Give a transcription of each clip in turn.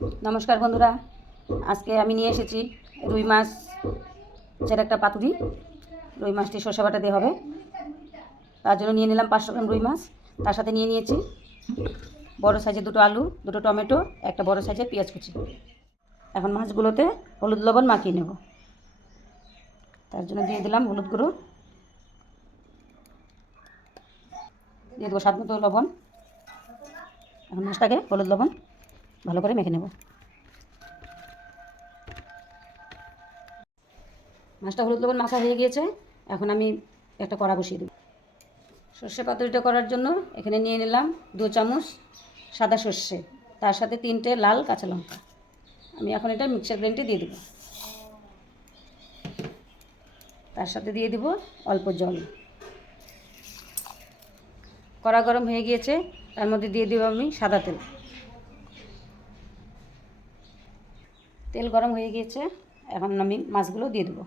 নমস্কার বন্ধুরা, আজকে আমি নিয়ে এসেছি রুই মাছের একটা পাতুরি। রুই মাছটি সর্ষে বাটা দিয়ে হবে, তার জন্য নিয়ে নিলাম 500 গ্রাম রুই মাছ। তার সাথে নিয়ে নিয়েছি বড় সাইজের 2টো আলু, 2টো টমেটো, একটা বড় সাইজের পেঁয়াজ কুচি। এখন মাছগুলোতে হলুদ লবণ মাখিয়ে নেব। তার জন্য দিয়ে দিলাম হলুদ গুঁড়ো, দিয়ে দেবো স্বাদ মতো লবণ। এখন মাছটাকে হলুদ লবণ ভালো করে মেখে নেব। মাছটা হলুদ লবণ মাখা হয়ে গিয়েছে। এখন আমি একটা কড়া বসিয়ে দেব। সর্ষে পাতুরিটা করার জন্য এখানে নিয়ে নিলাম 2 চামচ সাদা সর্ষে, তার সাথে 3টে লাল কাঁচা লঙ্কা। আমি এখন এটা মিক্সার গ্রাইন্ডারে দিয়ে দেব। তার সাথে দিয়ে দেব অল্প জল। কড়া গরম হয়ে গিয়েছে, তার মধ্যে দিয়ে দেব আমি সাদা তেল। তেল গরম হয়ে গিয়েছে, এখন আমি মাছগুলো দিয়ে দেব।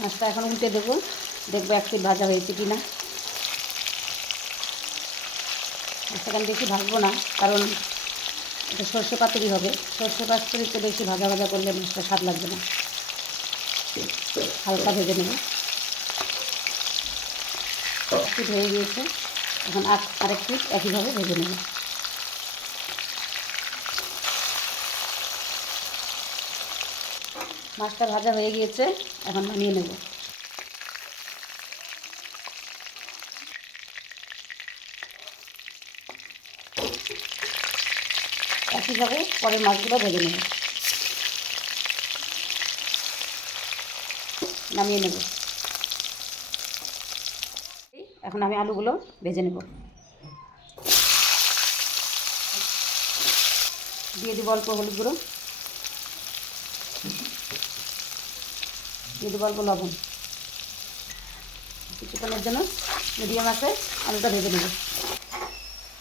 মাছটা এখন উল্টে দেবো, দেখবো একটু ভাজা হয়েছে কি না। মাছটা আমি বেশি ভাজবো না, কারণ এটা সর্ষে পাতুরি হবে। সর্ষে পাতুরিতে বেশি ভাজা ভাজা করলে মাছটা স্বাদ লাগবে না, হালকা ভেজে নেব। এক পিঠ হয়ে গিয়েছে, এখন আরেক পিঠ একইভাবে ভেজে নেব। মাছটা ভাজা হয়ে গিয়েছে, এখন নামিয়ে নেব। একইভাবে পরের মাছগুলো ভেজে নেব, নামিয়ে নেব। এখন আমি আলুগুলো ভেজে নেব। দিয়ে দেবো অল্প হলুদ গুঁড়ো, দিয়ে দেবো অল্প লবণ। কিছুক্ষণের জন্য মিডিয়াম আছে আলুটা ভেজে নেব।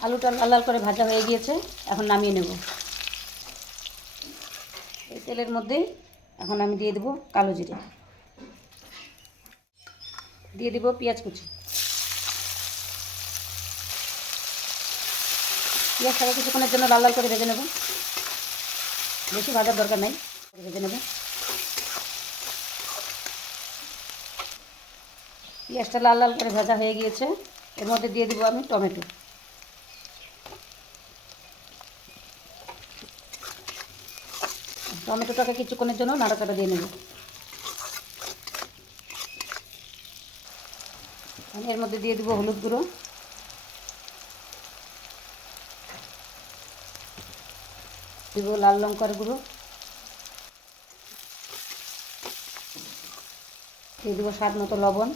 আলুটা লাল লাল করে ভাজা হয়ে গিয়েছে, এখন নামিয়ে নেব। এই তেলের মধ্যেই এখন আমি দিয়ে দেবো কালো জিরে, দিয়ে দেবো পেঁয়াজ কুচি। পেঁয়াজটাকে কিছুক্ষণের জন্য লাল লাল করে ভেজে নেব, বেশি ভাজার দরকার নেই, ভেজে নেব। পেঁয়াজটা লাল লাল করে ভাজা হয়ে গিয়েছে, এর মধ্যে দিয়ে দেবো আমি টমেটো। টমেটোটাকে কিছুক্ষণের জন্য নাড়াচাড়া দিয়ে নেব। আমি এর মধ্যে দিয়ে দেবো হলুদ গুঁড়ো, দেবো লাল লঙ্কার গুঁড়ো, দিয়ে দেবো স্বাদ মতো লবণ,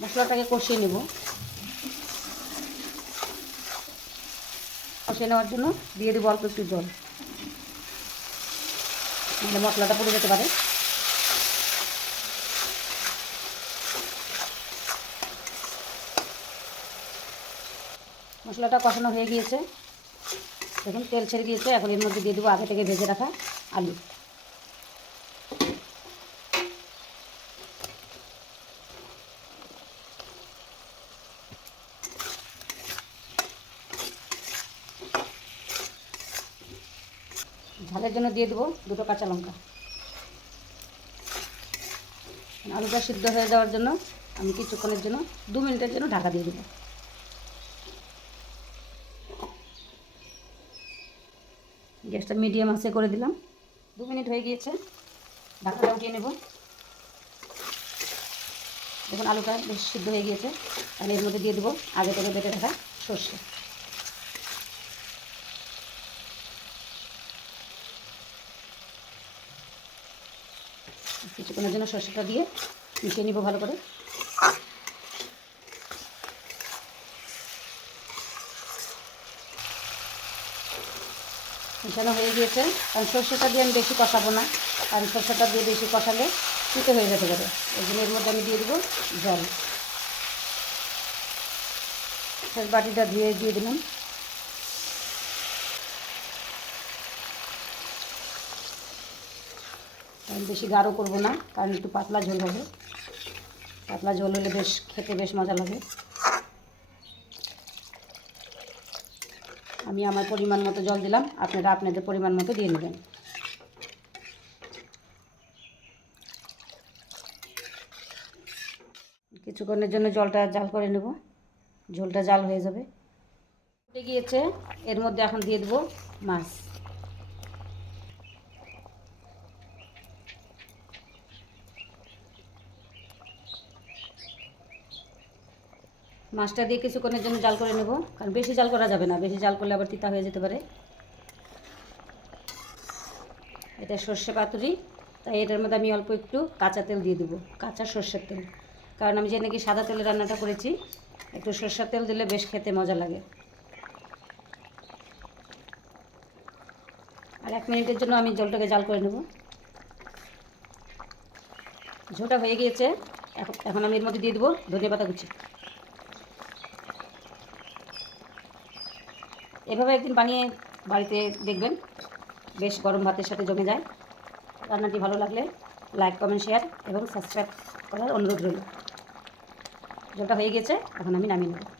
মশলাটাকে কষিয়ে নেব। কষিয়ে নেওয়ার জন্য দিয়ে দেবো অল্প একটু জল, নাহলে মশলাটা পুড়ে যেতে পারে। মশলাটা কষানো হয়ে গিয়েছে, দেখুন তেল ছেড়ে দিয়েছে। এখন এর মধ্যে দিয়ে দেবো আগে থেকে ভেজে রাখা আলু। ঝালের জন্য দিয়ে দেবো 2টো কাঁচা লঙ্কা। আলুটা সিদ্ধ হয়ে যাওয়ার জন্য আমি কিছুক্ষণের জন্য 2 মিনিটের জন্য ঢাকা দিয়ে দেবো। গ্যাসটা মিডিয়াম আঁচে করে দিলাম। 2 মিনিট হয়ে গিয়েছে, ঢাকাটা উঠিয়ে নেব। দেখুন আলুটা বেশ সিদ্ধ হয়ে গিয়েছে। তাহলে এর মধ্যে দিয়ে দেবো আগে থেকে বেটে রাখা সর্ষে। কিছুক্ষণের জন্য সর্ষেটা দিয়ে মিশিয়ে নিব ভালো করে। মিশানো হয়ে গিয়েছে, কারণ সর্ষেটা দিয়ে আমি বেশি কষাবো না, কারণ সর্ষেটা দিয়ে বেশি কষালে তিতে হয়ে যেতে পারে। এই জন্য এর মধ্যে আমি দিয়ে দেবো জল। বাটিটা ধুয়ে দিয়ে দিলাম। কারণ বেশি গাঢ় করবো না, কারণ একটু পাতলা ঝোল হবে। পাতলা ঝোল হলে বেশ খেতে বেশ মজা লাগে। আমি আমার পরিমাণ মতো জল দিলাম, আপনারা আপনাদের পরিমাণ মতো দিয়ে নেবেন। কিছুক্ষণের জন্য জলটা জাল করে নেব, ঝোলটা জাল হয়ে যাবে। ফুটে গিয়েছে, এর মধ্যে এখন দিয়ে দেবো মাছ। মাছটা দিয়ে কিছুক্ষণের জন্য জাল করে নেব, কারণ বেশি জাল করা যাবে না, বেশি জাল করলে আবার তিতা হয়ে যেতে পারে। এটা সর্ষে পাতুরি, তাই এটার মধ্যে আমি অল্প একটু কাঁচা তেল দিয়ে দেবো, কাঁচা সর্ষের তেল। কারণ আমি যে নাকি সাদা তেলে রান্নাটা করেছি, একটু সর্ষের তেল দিলে বেশ খেতে মজা লাগে। আর 1 মিনিটের জন্য আমি জলটাকে জাল করে নেব। ঝোলটা হয়ে গিয়েছে, এখন আমি এর মধ্যে দিয়ে দেবো ধনিয়া পাতা কুচি। এভাবে একদিন বানিয়ে বাড়িতে দেখবেন, বেশ গরম ভাতের সাথে জমে যায়। রান্নাটি ভালো লাগলে লাইক, কমেন্ট, শেয়ার এবং সাবস্ক্রাইব করার অনুরোধ রইল। ঝোলটা হয়ে গেছে, এখন আমি নামিয়ে নেব।